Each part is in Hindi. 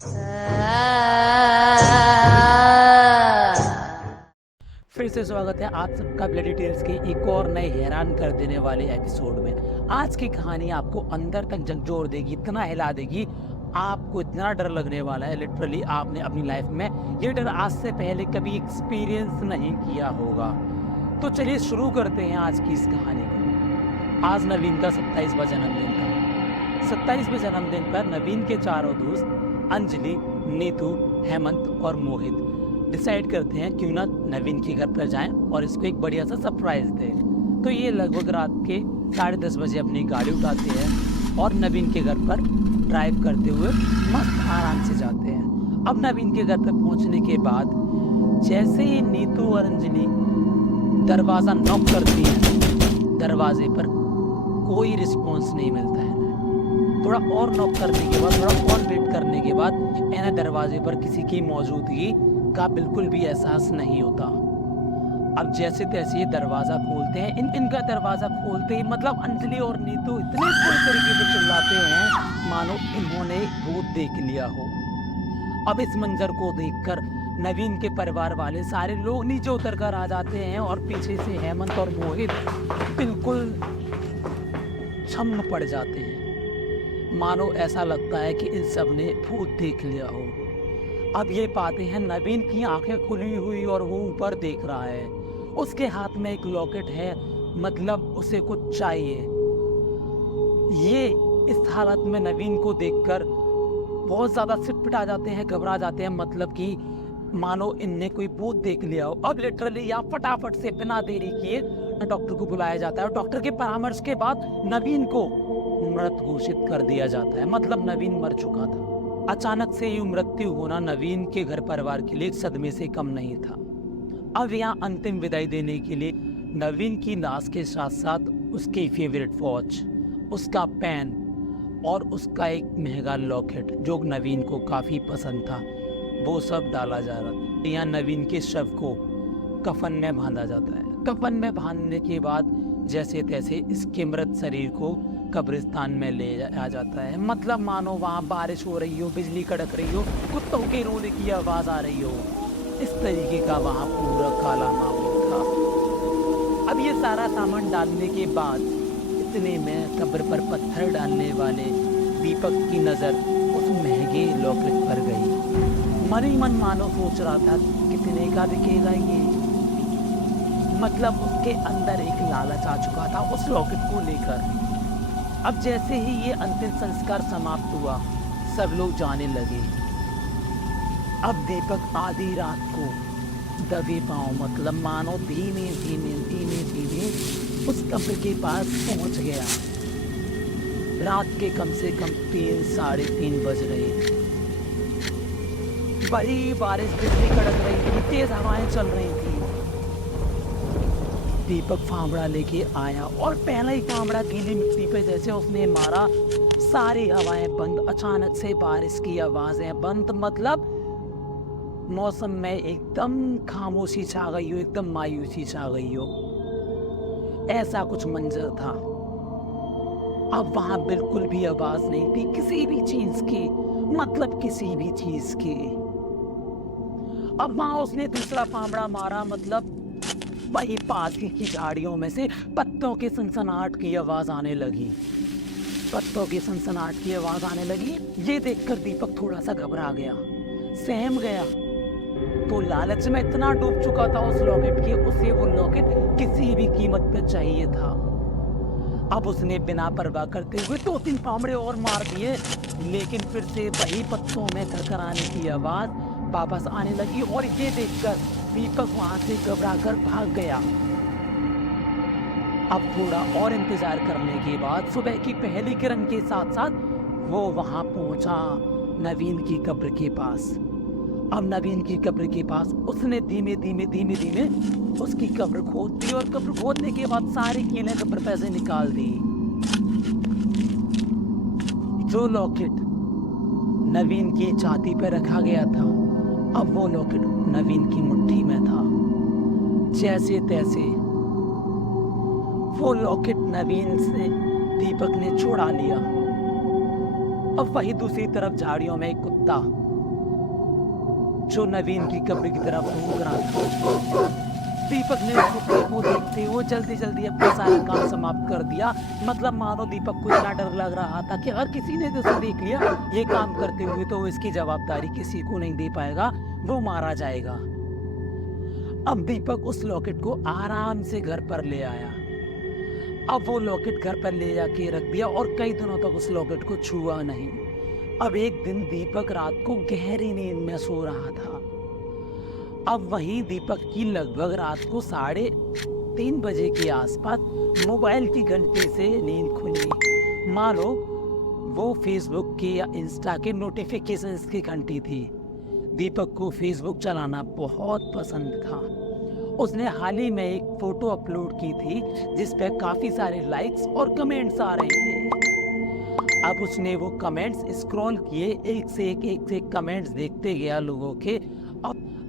फिर से स्वागत है आप सबका ब्लडी टेल्स के एक और नए हैरान कर देने वाले एपिसोड में। आज की कहानी आपको अंदर तक झकझोर देगी, इतना हिला देगी, आपको इतना डर लगने वाला है। लिटरली आपने अपनी लाइफ में ये डर आज से पहले कभी एक्सपीरियंस नहीं किया होगा। तो चलिए शुरू करते हैं आज की इस कहानी को। आज नवीन का 27वां जन्मदिन था। 27वें जन्मदिन पर नवीन के चारों दोस्त अंजलि, नीतू, हेमंत और मोहित डिसाइड करते हैं क्यों ना नवीन के घर पर जाएं और इसको एक बढ़िया सा सरप्राइज दें। तो ये लगभग रात के 10:30 बजे अपनी गाड़ी उठाते हैं और नवीन के घर पर ड्राइव करते हुए मस्त आराम से जाते हैं। अब नवीन के घर पर पहुंचने के बाद जैसे ही नीतू और अंजलि दरवाज़ा नॉक करती हैं, दरवाजे पर कोई रिस्पॉन्स नहीं मिलता है। थोड़ा और नॉक करने के बाद, थोड़ा और वेट करने के बाद इन्हें दरवाजे पर किसी की मौजूदगी का बिल्कुल भी एहसास नहीं होता। अब जैसे तैसे ये दरवाज़ा खोलते हैं। इनका दरवाज़ा खोलते ही मतलब अंजलि और नीतू इतने बुरी तरीके से चिल्लाते हैं मानो इन्होंने भूत देख लिया हो। अब इस मंजर को देखकर नवीन के परिवार वाले सारे लोग नीचे उतर कर आ जाते हैं और पीछे से हेमंत और मोहित बिल्कुल छम पड़ जाते हैं। मानो ऐसा लगता है कि इन सब ने भूत देख लिया हो। अब ये पाते हैं नवीन की आंखें खुली हुई और वो ऊपर देख रहा है। उसके हाथ में एक लॉकेट है, मतलब उसे कुछ चाहिए। ये इस हालत में नवीन को देखकर बहुत ज़्यादा सिटपिटा जाते हैं, घबरा जाते हैं, मतलब कि मानो इनने कोई भूत देख लिया हो। अब लिटरली यहाँ फटाफट से बिना देरी किए डॉक्टर को बुलाया जाता है और डॉक्टर के परामर्श के बाद नवीन को मृत घोषित कर दिया जाता है, मतलब नवीन मर चुका था। अचानक से ये मृत्यु होना नवीन के घर परिवार के लिए एक सदमे से कम नहीं था। अब यहाँ अंतिम विदाई देने के लिए नवीन की लाश के साथ साथ उसकी फेवरेट वॉच, उसका पेन और उसका एक महंगा लॉकेट जो नवीन को काफ़ी पसंद था, वो सब डाला जा रहा था। यहाँ नवीन के शव को कफन में बांधा जाता है। कफन में बांधने के बाद जैसे तैसे इसके मृत शरीर को कब्रिस्तान में ले आ जाता है। मतलब मानो वहाँ बारिश हो रही हो, बिजली कड़क रही हो, कुत्तों के रोने की आवाज़ आ रही हो, इस तरीके का वहाँ पूरा काला माहौल था। अब ये सारा सामान डालने के बाद इतने में कब्र पर पत्थर डालने वाले दीपक की नज़र उस महंगे लॉकेट पर गई। मन ही मन मानो सोच रहा था कितने का बिकेगा ये। मतलब उसके अंदर एक लालच आ चुका था उस लॉकेट को लेकर। अब जैसे ही ये अंतिम संस्कार समाप्त हुआ, सब लोग जाने लगे। अब दीपक आधी रात को दबे पांव, मतलब मानो धीमे धीमे धीमे धीमे उस कब्र के पास पहुंच गया। रात के कम से कम 3 साढ़े 3 बज रहे थे। बड़ी बारिश, बिजली कड़क रही थी, तेज हवाएं चल रही थी। दीपक फावड़ा लेके आया और पहला ही फावड़ा गीली मिट्टी पे जैसे उसने मारा, सारी हवाएं बंद। अचानक से बारिश की आवाजें बंद, मतलब मौसम में एकदम खामोशी छा गई हो, एकदम मायूसी छा गई हो। ऐसा कुछ मंजर था। अब वहां बिल्कुल भी आवाज नहीं थी किसी भी चीज की, मतलब किसी भी चीज की। अब वहां उसने दूसरा फावड़ा मारा, मतलब वही पास की झाड़ियों में से पत्तों के सनसनाहट की आवाज आने लगी। पत्तों की सनसनाहट की आवाज आने लगी। ये देखकर दीपक थोड़ा सा घबरा गया, सहम गया। तो लालच में इतना डूब चुका था उस लॉकेट के, उसे वो लॉकेट किसी भी कीमत पे चाहिए था। अब उसने बिना परवाह करते हुए 2-3 फावड़े और मार दिए, लेकिन फिर से वही पत्तों में खरखराने की आवाज वापस आने लगी और ये देखकर दीपक वहां से घबराकर भाग गया। अब थोड़ा और इंतजार करने के बाद सुबह की पहली किरण के साथ साथ वो वहां पहुंचा नवीन की कब्र के पास। अब नवीन की कब्र के पास उसने धीमे धीमे धीमे धीमे उसकी कब्र खोद दी और कब्र खोदने के बाद सारी कीलें कब्र पे से निकाल दी। जो लॉकेट नवीन की छाती पे रखा गया था, अब वो लॉकेट नवीन की मुट्ठी में था। जैसे तैसे वो लॉकेट नवीन से दीपक ने छुड़ा लिया। अब वही दूसरी तरफ झाड़ियों में एक कुत्ता जो नवीन की कब्र की तरफ घूम रहा था। दीपक ने उसको देखते हुए जल्दी जल्दी अपना सारा काम समाप्त कर दिया। मतलब मानो दीपक को इतना डर लग रहा था कि अगर किसी ने तो उसे देख लिया ये काम करते हुए तो इसकी जवाबदारी किसी को नहीं दे पाएगा, वो मारा जाएगा। अब दीपक उस लॉकेट को आराम से घर पर ले आया। अब वो लॉकेट घर पर ले जाके रख दिया और कई दिनों तक उस लॉकेट को छुआ नहीं। अब एक दिन दीपक रात को गहरी नींद में सो रहा था। अब वहीं दीपक की लगभग रात को 3:30 बजे के आसपास मोबाइल की घंटी से नींद खुली। मानो वो फेसबुक के या इंस्टा के नोटिफिकेशंस की घंटी थी। दीपक को फेसबुक चलाना बहुत पसंद था। उसने हाल ही में एक फोटो अपलोड की थी जिस पे काफी सारे लाइक्स और कमेंट्स आ रहे थे। अब उसने वो कमेंट्स स्क्रॉल किए, एक से एक कमेंट्स देखते गया लोगों के।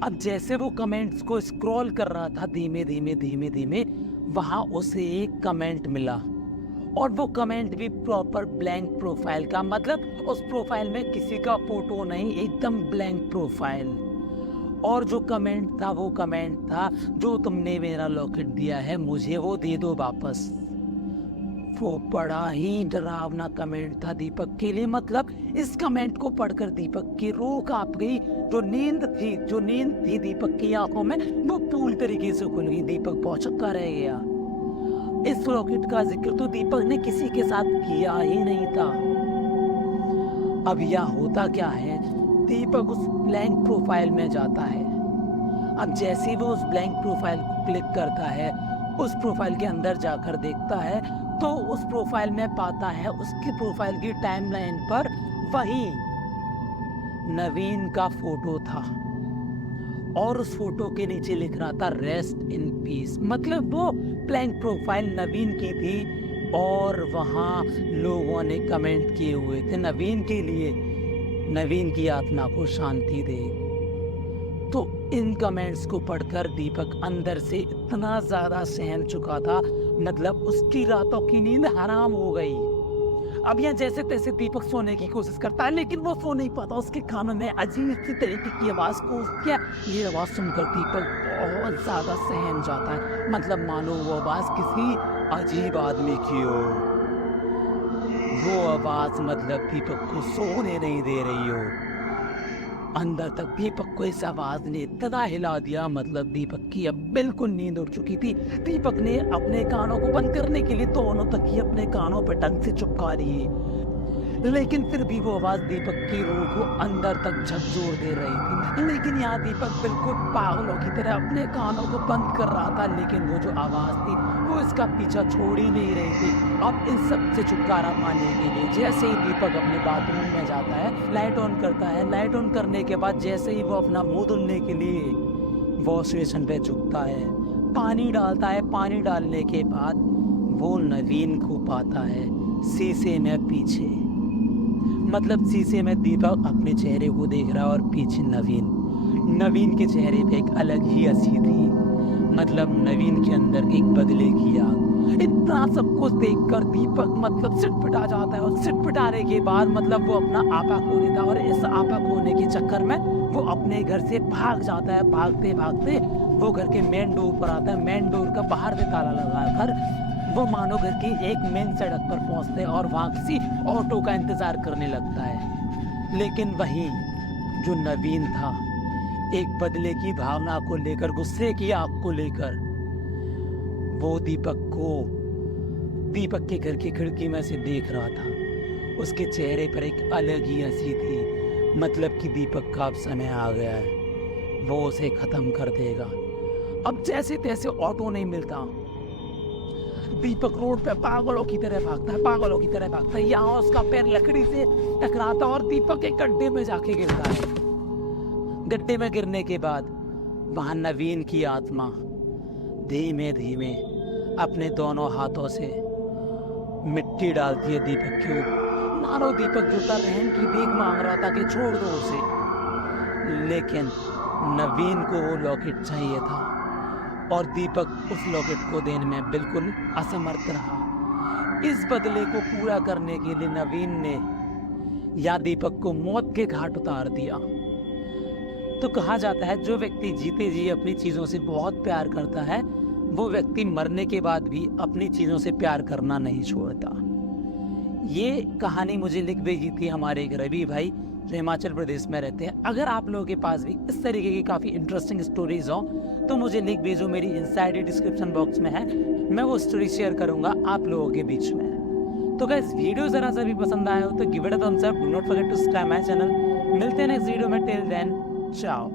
अब जैसे वो कमेंट्स को स्क्रॉल कर रहा था धीमे धीमे वहां उसे एक कमेंट मिला और वो कमेंट भी प्रॉपर ब्लैंक प्रोफाइल का। मतलब उस प्रोफाइल में किसी का फोटो नहीं, एकदम ब्लैंक प्रोफाइल। और जो कमेंट था वो कमेंट था, जो तुमने मेरा लॉकेट दिया है मुझे वो दे दो वापस। वो बड़ा ही डरावना कमेंट था दीपक के लिए। मतलब इस कमेंट को पढ़कर दीपक की रूह कांप गई। जो नींद थी दीपक की आंखों में वो पूरी तरीके से खुल गई। दीपक भौचक्का रह गया। इस लॉकेट का जिक्र तो दीपक ने किसी के साथ किया ही नहीं था। अब यह होता क्या है, दीपक उस ब्लैंक प्रोफाइल में जाता है। अब जैसे वो उस ब्लैंक प्रोफाइल को क्लिक करता है, उस प्रोफाइल के अंदर जाकर देखता है तो उस प्रोफाइल में पाता है उसकी प्रोफाइल की टाइमलाइन पर वही नवीन का फोटो था और उस फोटो के नीचे लिख रहा था रेस्ट इन पीस। मतलब वो ब्लैंक प्रोफाइल नवीन की थी और वहाँ लोगों ने कमेंट किए हुए थे नवीन के लिए, नवीन की आत्मा को शांति दे। तो इन कमेंट्स को पढ़कर दीपक अंदर से इतना ज्यादा सहम चुका था, मतलब उसकी रातों की नींद हराम हो गई। अब यहाँ जैसे तैसे दीपक सोने की कोशिश करता है लेकिन वो सो नहीं पाता। उसके कानों में अजीब सी तरीके की आवाज को ये आवाज सुनकर दीपक बहुत ज्यादा सहम जाता है। मतलब मानो वो आवाज किसी अजीब आदमी की हो। वो आवाज मतलब दीपक को सोने नहीं दे रही हो। अंदर तक दीपक को इस आवाज ने इतना हिला दिया, मतलब दीपक की अब बिल्कुल नींद उड़ चुकी थी। दीपक ने अपने कानों को बंद करने के लिए दोनों तकिए अपने कानों पर ढंग से चिपका लिए, लेकिन फिर भी वो आवाज दीपक की रूह को अंदर तक झकझोर दे रही थी। लेकिन यहाँ दीपक बिल्कुल पागलों की तरह अपने कानों को बंद कर रहा था, लेकिन वो जो आवाज थी वो इसका पीछा छोड़ ही नहीं रही थी। अब इन सब से छुटकारा पाने के लिए जैसे ही दीपक अपने बाथरूम में जाता है, लाइट ऑन करता है। लाइट ऑन करने के बाद जैसे ही वो अपना मुंह धुलने के लिए वॉश बेसिन पे झुकता है, पानी डालता है। पानी डालने के बाद वो नवीन को पाता है शीशे में पीछे। मतलब शीशे में दीपक अपने चेहरे को देख रहा है और पीछे नवीन के चेहरे पे एक अलग ही हंसी थी। मतलब नवीन के अंदर एक बदले की आग। इतना सब कुछ देखकर दीपक मतलब सिटपिटा जाता है और सिटपिटाने के बाद मतलब वो अपना आपा खो देता है और इस आपा खोने के चक्कर में वो अपने घर से भाग जाता है। भागते भागते वो घर के मेन डोर पर आता है। मेन डोर का बाहर से ताला लगाकर वो मानो घर की एक मेन सड़क पर पहुंचते हैं और वहां किसी ऑटो का इंतजार करने लगता है। लेकिन वहीं जो नवीन था, एक बदले की भावना को लेकर, गुस्से की आग को लेकर, वो दीपक के घर की खिड़की में से देख रहा था। उसके चेहरे पर एक अलग ही हंसी थी। मतलब कि दीपक का अब समय आ गया है, वो उसे खत्म कर देगा। अब जैसे तैसे ऑटो नहीं मिलता, दीपक रोड पे पागलों की तरह भागता है। यहाँ उसका पैर लकड़ी से टकराता और दीपक एक गड्ढे में जाके गिरता है। गड्ढे में गिरने के बाद वहां नवीन की आत्मा धीमे धीमे अपने दोनों हाथों से मिट्टी डालती है दीपक के ऊपर। मानो दीपक जो था रहम की भीख मांग रहा था कि छोड़ दो उसे, लेकिन नवीन को वो लॉकेट चाहिए था और दीपक उस लॉकेट को देने में बिल्कुल असमर्थ रहा। इस बदले को पूरा करने के लिए नवीन ने या दीपक को मौत के घाट उतार दिया। तो कहा जाता है जो व्यक्ति जीते जी अपनी चीज़ों से बहुत प्यार करता है, वो व्यक्ति मरने के बाद भी अपनी चीज़ों से प्यार करना नहीं छोड़ता। ये कहानी मुझे लिख भेजी थी हमारे एक रवि भाई, जो हिमाचल प्रदेश में रहते हैं। अगर आप लोगों के पास भी इस तरीके की काफ़ी इंटरेस्टिंग स्टोरीज हों तो मुझे लिख भेजो, मेरी इनसाइड डिस्क्रिप्शन बॉक्स में है, मैं वो स्टोरी शेयर करूँगा आप लोगों के बीच में। तो गाइस, वीडियो ज़रा सा भी पसंद आया हो तो give it a thumbs up, do not forget to subscribe my channel. मिलते हैं नेक्स्ट वीडियो में, टिल देन चाओ।